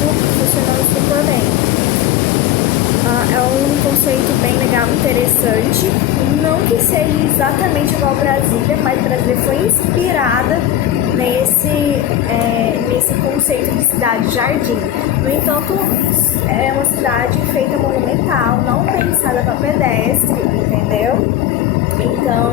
código funcionando super bem. É um conceito bem legal, interessante. Não que seja exatamente igual Brasília, mas Brasília foi inspirada nesse conceito de cidade-jardim. No entanto, é uma cidade feita monumental, não pensada para pedestre, entendeu? Então,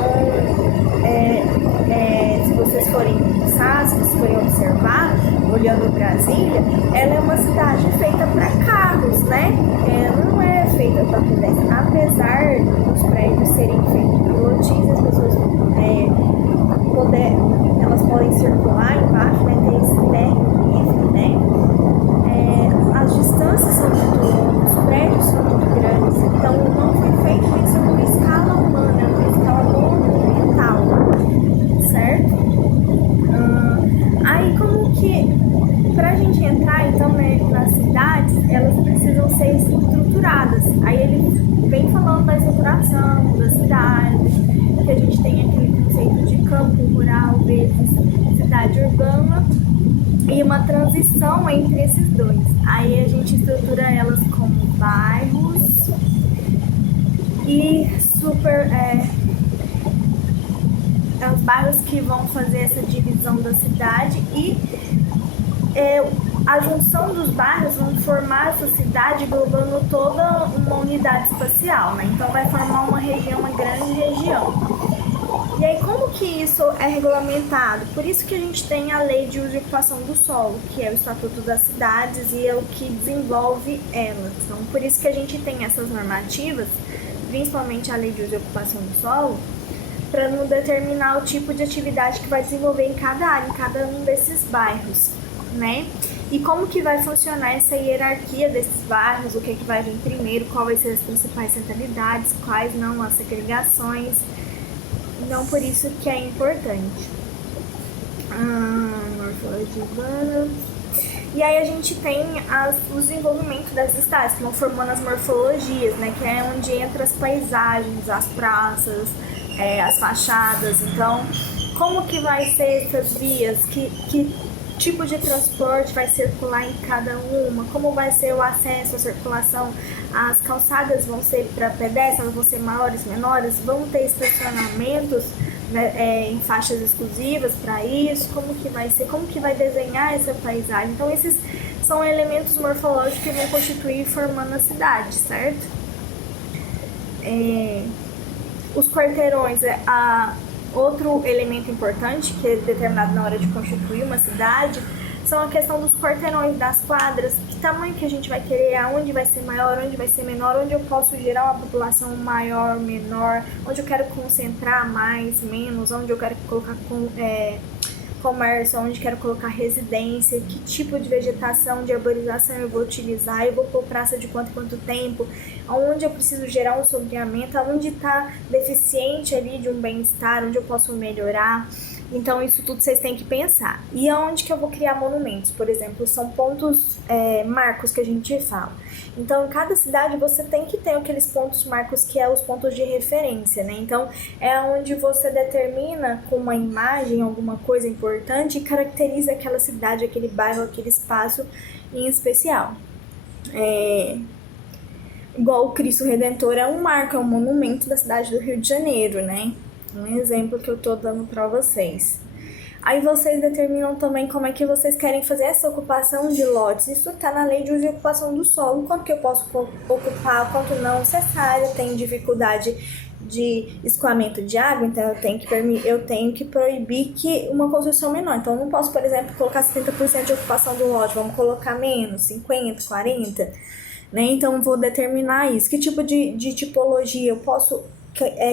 se vocês forem pensar, se vocês forem observar, olhando Brasília, ela é uma cidade feita para carros, né? Ela não é feita para pedestre. Apesar dos prédios serem feitos de pilotis, as pessoas elas podem circular embaixo, né? Ter esse térreo livre, né? As distâncias são muito longas, os prédios são muito grandes, então não foi feito pensando em escala humana, em escala monumental, certo? Aí como que, pra gente entrar então, né, nas cidades, elas precisam ser estruturadas. Aí ele vem falando da estruturação da cidade, que a gente tem aquele conceito de campo rural versus cidade urbana, e uma transição entre esses dois. Aí a gente estrutura elas como bairros e os bairros que vão fazer essa divisão da cidade e a junção dos bairros vão formar essa cidade englobando toda uma unidade espacial, né? Então vai formar uma região, uma grande região. E aí como que isso é regulamentado? Por isso que a gente tem a Lei de Uso e Ocupação do Solo, que é o Estatuto das Cidades e é o que desenvolve elas. Então por isso que a gente tem essas normativas, principalmente a Lei de Uso e Ocupação do Solo, para não determinar o tipo de atividade que vai desenvolver em cada área, em cada um desses bairros, né? E como que vai funcionar essa hierarquia desses bairros, o que vai vir primeiro, qual vai ser as principais centralidades, quais não as segregações. Então, por isso que é importante. Morfologia urbana. E aí a gente tem o desenvolvimento das cidades, que vão formando as morfologias, né? Que é onde entra as paisagens, as praças, as fachadas. Então, como que vai ser essas vias? Que tipo de transporte vai circular em cada uma? Como vai ser o acesso, a circulação? As calçadas vão ser para pedestres, vão ser maiores, menores? Vão ter estacionamentos, né, em faixas exclusivas para isso? Como que vai ser? Como que vai desenhar essa paisagem? Então, esses são elementos morfológicos que vão constituir formando a cidade, certo? Os quarteirões outro elemento importante que é determinado na hora de constituir uma cidade são a questão dos quarteirões, das quadras, que tamanho que a gente vai querer, aonde vai ser maior, onde vai ser menor, onde eu posso gerar uma população maior, menor, onde eu quero concentrar mais, menos, onde eu quero colocar comércio, onde quero colocar residência, que tipo de vegetação, de arborização eu vou utilizar, eu vou pôr praça de quanto tempo, onde eu preciso gerar um sombreamento, onde está deficiente ali de um bem-estar, onde eu posso melhorar. Então isso tudo vocês têm que pensar. E aonde que eu vou criar monumentos, por exemplo, são pontos marcos que a gente fala. Então, em cada cidade você tem que ter aqueles pontos marcos que é os pontos de referência, né? Então, é onde você determina com uma imagem alguma coisa importante e caracteriza aquela cidade, aquele bairro, aquele espaço em especial. Igual o Cristo Redentor é um marco, é um monumento da cidade do Rio de Janeiro, né? Um exemplo que eu tô dando para vocês. Aí vocês determinam também como é que vocês querem fazer essa ocupação de lotes. Isso tá na Lei de Uso e Ocupação do Solo. Quanto que eu posso ocupar, quanto não. Se essa área tem dificuldade de escoamento de água, então eu tenho que proibir que uma construção menor. Então eu não posso, por exemplo, colocar 70% de ocupação do lote. Vamos colocar menos, 50%, 40%. Né? Então eu vou determinar isso. Que tipo de tipologia eu posso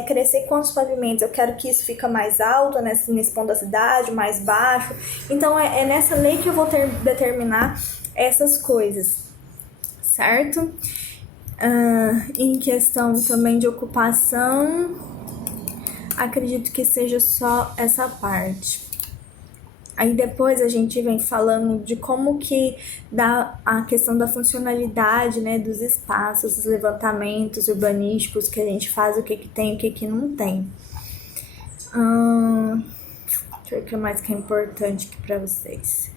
crescer quantos pavimentos? Eu quero que isso fique mais alto nesse ponto da cidade, mais baixo. Então é nessa lei que eu vou determinar essas coisas, certo? Em questão também de ocupação, acredito que seja só essa parte. Aí depois a gente vem falando de como que dá a questão da funcionalidade, né, dos espaços, os levantamentos urbanísticos que a gente faz, o que tem, o que não tem. Deixa eu ver o que mais que é importante aqui para vocês.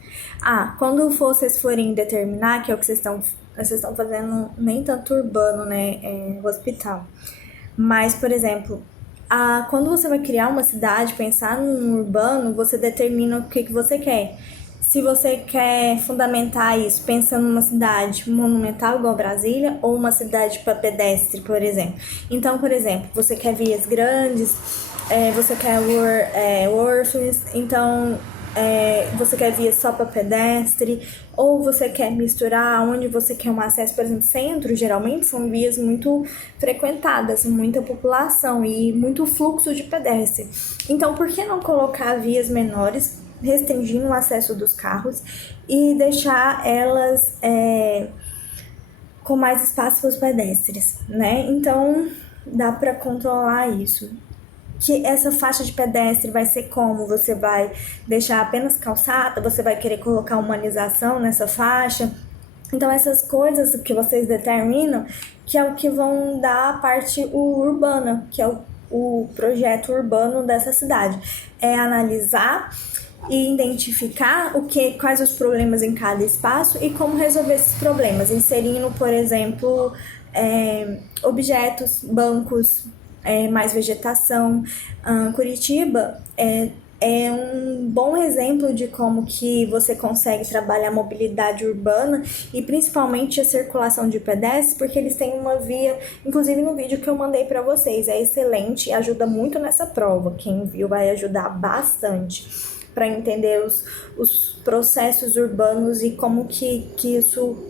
Quando vocês forem determinar, que é o que vocês estão fazendo nem tanto urbano, né, hospital. Mas, por exemplo, quando você vai criar uma cidade, pensar num urbano, você determina o que você quer. Se você quer fundamentar isso pensando numa cidade monumental igual Brasília ou uma cidade para pedestre, por exemplo. Então, por exemplo, você quer vias grandes, você quer orphans, então você quer vias só para pedestre, ou você quer misturar onde você quer um acesso, por exemplo, centro, geralmente são vias muito frequentadas, muita população e muito fluxo de pedestre. Então, por que não colocar vias menores, restringindo o acesso dos carros e deixar elas com mais espaço para os pedestres, né? Então, dá para controlar isso. Que essa faixa de pedestre vai ser como? Você vai deixar apenas calçada? Você vai querer colocar humanização nessa faixa? Então, essas coisas que vocês determinam, que é o que vão dar a parte urbana, que é o projeto urbano dessa cidade. É analisar e identificar quais os problemas em cada espaço e como resolver esses problemas, inserindo, por exemplo, objetos, bancos, mais vegetação. Curitiba é um bom exemplo de como que você consegue trabalhar a mobilidade urbana e principalmente a circulação de pedestres, porque eles têm uma via, inclusive no vídeo que eu mandei para vocês, é excelente e ajuda muito nessa prova. Quem viu vai ajudar bastante para entender os processos urbanos e como que isso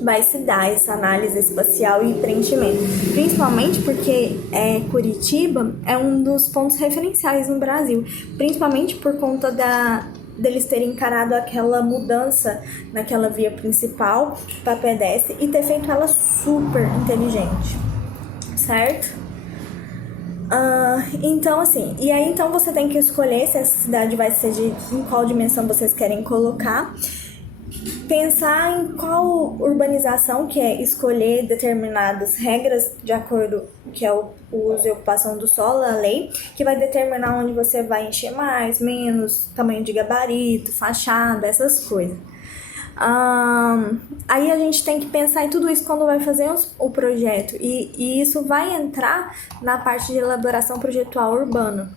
vai se dar, essa análise espacial e preenchimento. Principalmente porque Curitiba é um dos pontos referenciais no Brasil, principalmente por conta deles terem encarado aquela mudança naquela via principal para pedestre e ter feito ela super inteligente, certo? Então, assim, e aí então você tem que escolher se essa cidade vai ser em qual dimensão vocês querem colocar, pensar em qual urbanização, que é escolher determinadas regras de acordo, que é o uso e ocupação do solo, a lei, que vai determinar onde você vai encher mais, menos, tamanho de gabarito, fachada, essas coisas. Aí a gente tem que pensar em tudo isso quando vai fazer o projeto, e isso vai entrar na parte de elaboração projetual urbana,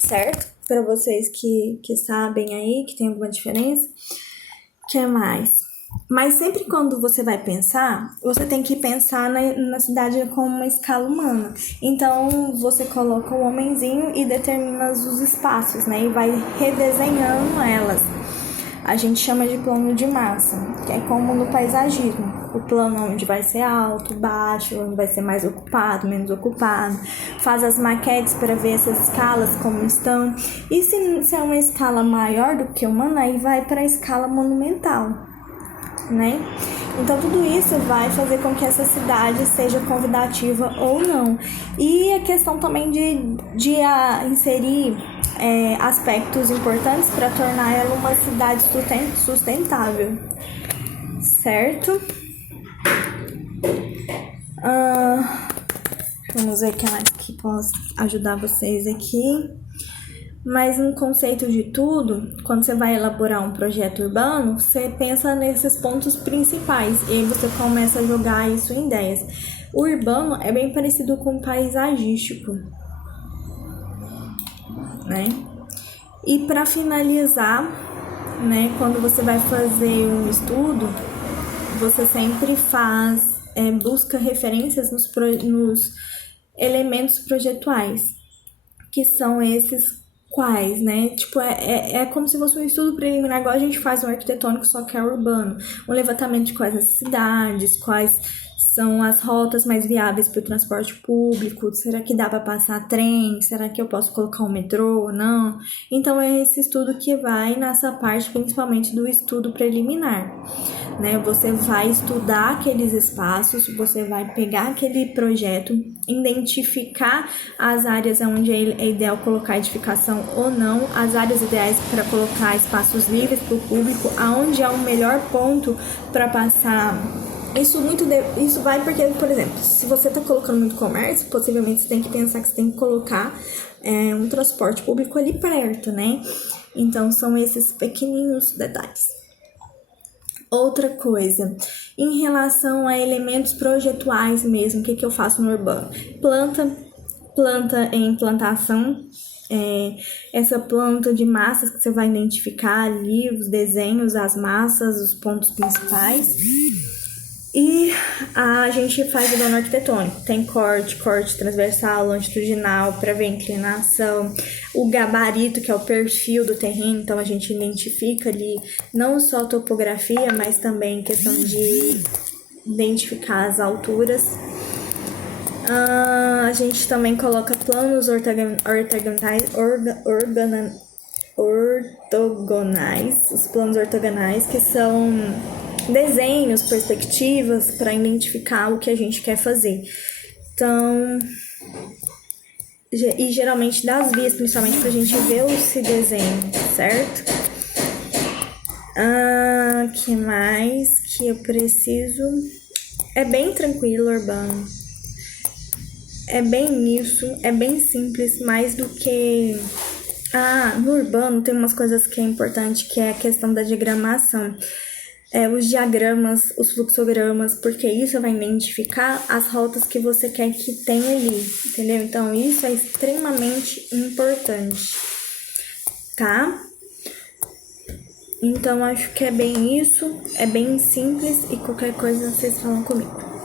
certo? Para vocês que sabem aí, que tem alguma diferença. O que mais? Mas sempre quando você vai pensar, você tem que pensar na cidade como uma escala humana. Então, você coloca o homenzinho e determina os espaços, né? E vai redesenhando elas. A gente chama de plano de massa, que é como no paisagismo. O plano onde vai ser alto, baixo, onde vai ser mais ocupado, menos ocupado. Faz as maquetes para ver essas escalas como estão. E se é uma escala maior do que humana, aí vai para a escala monumental, né? Então tudo isso vai fazer com que essa cidade seja convidativa ou não. E a questão também de inserir aspectos importantes para tornar ela uma cidade sustentável, certo? Vamos ver o que mais que posso ajudar vocês aqui. Mas no conceito de tudo, quando você vai elaborar um projeto urbano, você pensa nesses pontos principais e aí você começa a jogar isso em ideias. O urbano é bem parecido com o paisagístico, né? E para finalizar, né, quando você vai fazer um estudo, você sempre busca referências nos elementos projetuais, que são esses quais, né? Tipo, é como se fosse um estudo preliminar, igual a gente faz um arquitetônico, só que é urbano. Um levantamento de quais necessidades, quais são as rotas mais viáveis para o transporte público, será que dá para passar trem, será que eu posso colocar um metrô ou não? Então é esse estudo que vai nessa parte, principalmente do estudo preliminar, né? Você vai estudar aqueles espaços, você vai pegar aquele projeto, identificar as áreas onde é ideal colocar edificação ou não, as áreas ideais para colocar espaços livres para o público, aonde é o melhor ponto para passar. Isso vai porque, por exemplo, se você está colocando muito comércio, possivelmente você tem que pensar que você tem que colocar um transporte público ali perto, né? Então, são esses pequeninos detalhes. Outra coisa, em relação a elementos projetuais mesmo, o que eu faço no urbano? Planta em plantação, essa planta de massas que você vai identificar ali, os desenhos, as massas, os pontos principais. E a gente faz o plano arquitetônico, tem corte transversal, longitudinal, para ver inclinação, o gabarito, que é o perfil do terreno, então a gente identifica ali não só a topografia, mas também questão de identificar as alturas. A gente também coloca planos ortogonais, os planos ortogonais, que são desenhos, perspectivas para identificar o que a gente quer fazer. Então, e geralmente das vias, principalmente pra gente ver esse desenho, certo? Que mais que eu preciso? É bem tranquilo, urbano. É bem isso, é bem simples, mais do que... no urbano tem umas coisas que é importante, que é a questão da diagramação. Os diagramas, os fluxogramas, porque isso vai identificar as rotas que você quer que tenha ali, entendeu? Então, isso é extremamente importante, tá? Então, acho que é bem isso, é bem simples e qualquer coisa vocês falam comigo.